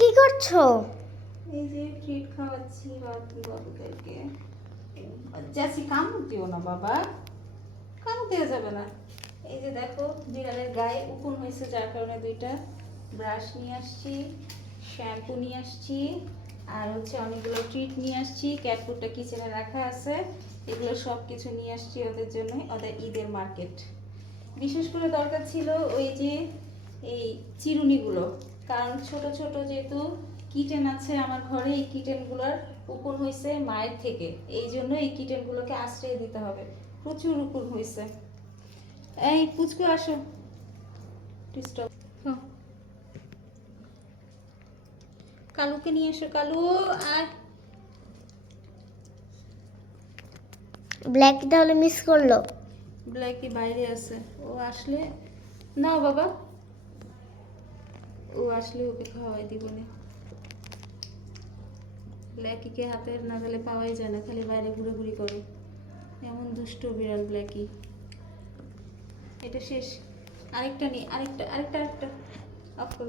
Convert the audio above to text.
কি করছো? এই যে ট্রিট খাওয়াচ্ছি বাবুদেরকে। জাসি কামড় দিও না বাবা, কামড় দেওয়া যাবে না। এই যে দেখো বিড়ালের গায়ে উকুন হয়েছে, যার কারণে দুইটা ব্রাশ নিয়ে আসছি, শ্যাম্পু নিয়ে আসছি, আর হচ্ছে অনেকগুলো ট্রিট নিয়ে আসছি। ক্যাট ফুডটা কিচেনে রাখা আছে, এগুলো সব কিছু নিয়ে আসছি ওদের জন্য। ওদের ঈদের মার্কেট বিশেষ করে দরকার ছিল ওই যে এই চিরুনিগুলো, কারণ ছোট ছোট যেহেতু কিটেন আছে আমার ঘরে, এই কিটেনগুলোর উকুন হয়েছে মায়ের থেকে, এই জন্য এই কিটেনগুলোকে আশ্রয় দিতে হবে। প্রচুর উকুন হয়েছে। এই পুচকু আসো, ডিস্টার্ব। কালুকে নিয়ে এসো, কালু আর ব্ল্যাক তাহলে মিস করলো। ব্ল্যাকি বাইরে আছে, ও আসলে নাও বাবা, ও আসলে ওকে খাওয়াই দিব না। ব্ল্যাকিকে হাতের নাগালে পাওয়াই যায় না, খালি বাইরে ঘুরে করে, এমন দুষ্ট বিড়াল ব্ল্যাকি। এটা শেষ, আরেকটা নি, আরেকটা আরেকটা আরেকটা অফ করো।